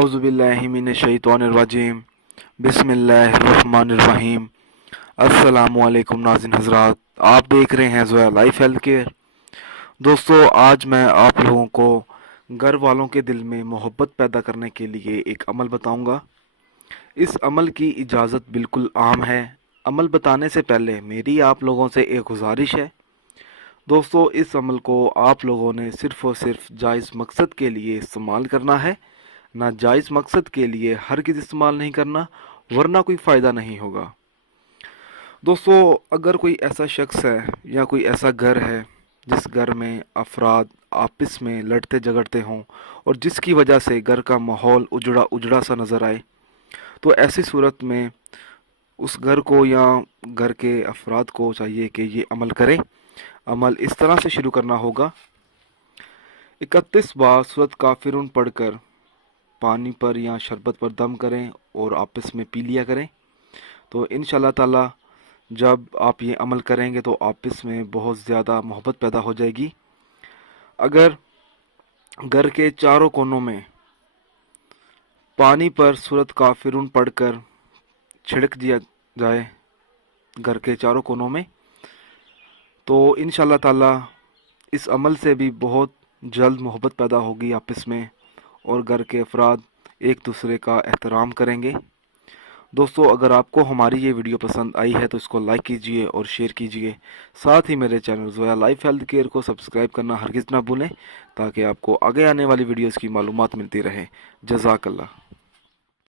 आउज़ुबिल्लाहिमिनश्शैतानिर्रजीम बिस्मिल्लाहिर्रहमानिर्रहीम। अस्सलामुअलैकुम नाज़रीन हज़रात, आप देख रहे हैं ज़ोया लाइफ हेल्थ केयर। दोस्तों, आज मैं आप लोगों को घर वालों के दिल में मोहब्बत पैदा करने के लिए एक अमल बताऊंगा। इस अमल की इजाज़त बिल्कुल आम है। अमल बताने से पहले मेरी आप लोगों से एक गुजारिश है। दोस्तों, इस अमल को आप लोगों ने सिर्फ़ और सिर्फ जायज़ मकसद के लिए इस्तेमाल करना है, नाजायज़ मकसद के लिए हरगिज़ इस्तेमाल नहीं करना, वरना कोई फ़ायदा नहीं होगा। दोस्तों, अगर कोई ऐसा शख्स है या कोई ऐसा घर है जिस घर में अफराद आपस में लड़ते झगड़ते हों और जिसकी वजह से घर का माहौल उजड़ा उजड़ा सा नज़र आए, तो ऐसी सूरत में उस घर को या घर के अफराद को चाहिए कि ये अमल करें। अमल इस तरह से शुरू करना होगा। 31 बार सूरत काफिरून पढ़कर पानी पर या शरबत पर दम करें और आपस में पी लिया करें। तो इंशाल्लाह ताला जब आप ये अमल करेंगे तो आपस में बहुत ज़्यादा मोहब्बत पैदा हो जाएगी। अगर घर के चारों कोनों में पानी पर सूरत काफिरून पढ़कर छिड़क दिया जाए घर के चारों कोनों में, तो इंशाल्लाह ताला इस अमल से भी बहुत जल्द मोहब्बत पैदा होगी आपस में और घर के अफराद एक दूसरे का एहतराम करेंगे। दोस्तों, अगर आपको हमारी ये वीडियो पसंद आई है तो इसको लाइक कीजिए और शेयर कीजिए। साथ ही मेरे channel Zoya life health care को सब्सक्राइब करना हरगिज़ ना भूलें, ताकि आपको आगे आने वाली वीडियोस की मालूमात मिलती रहे। जज़ाकल्लाह।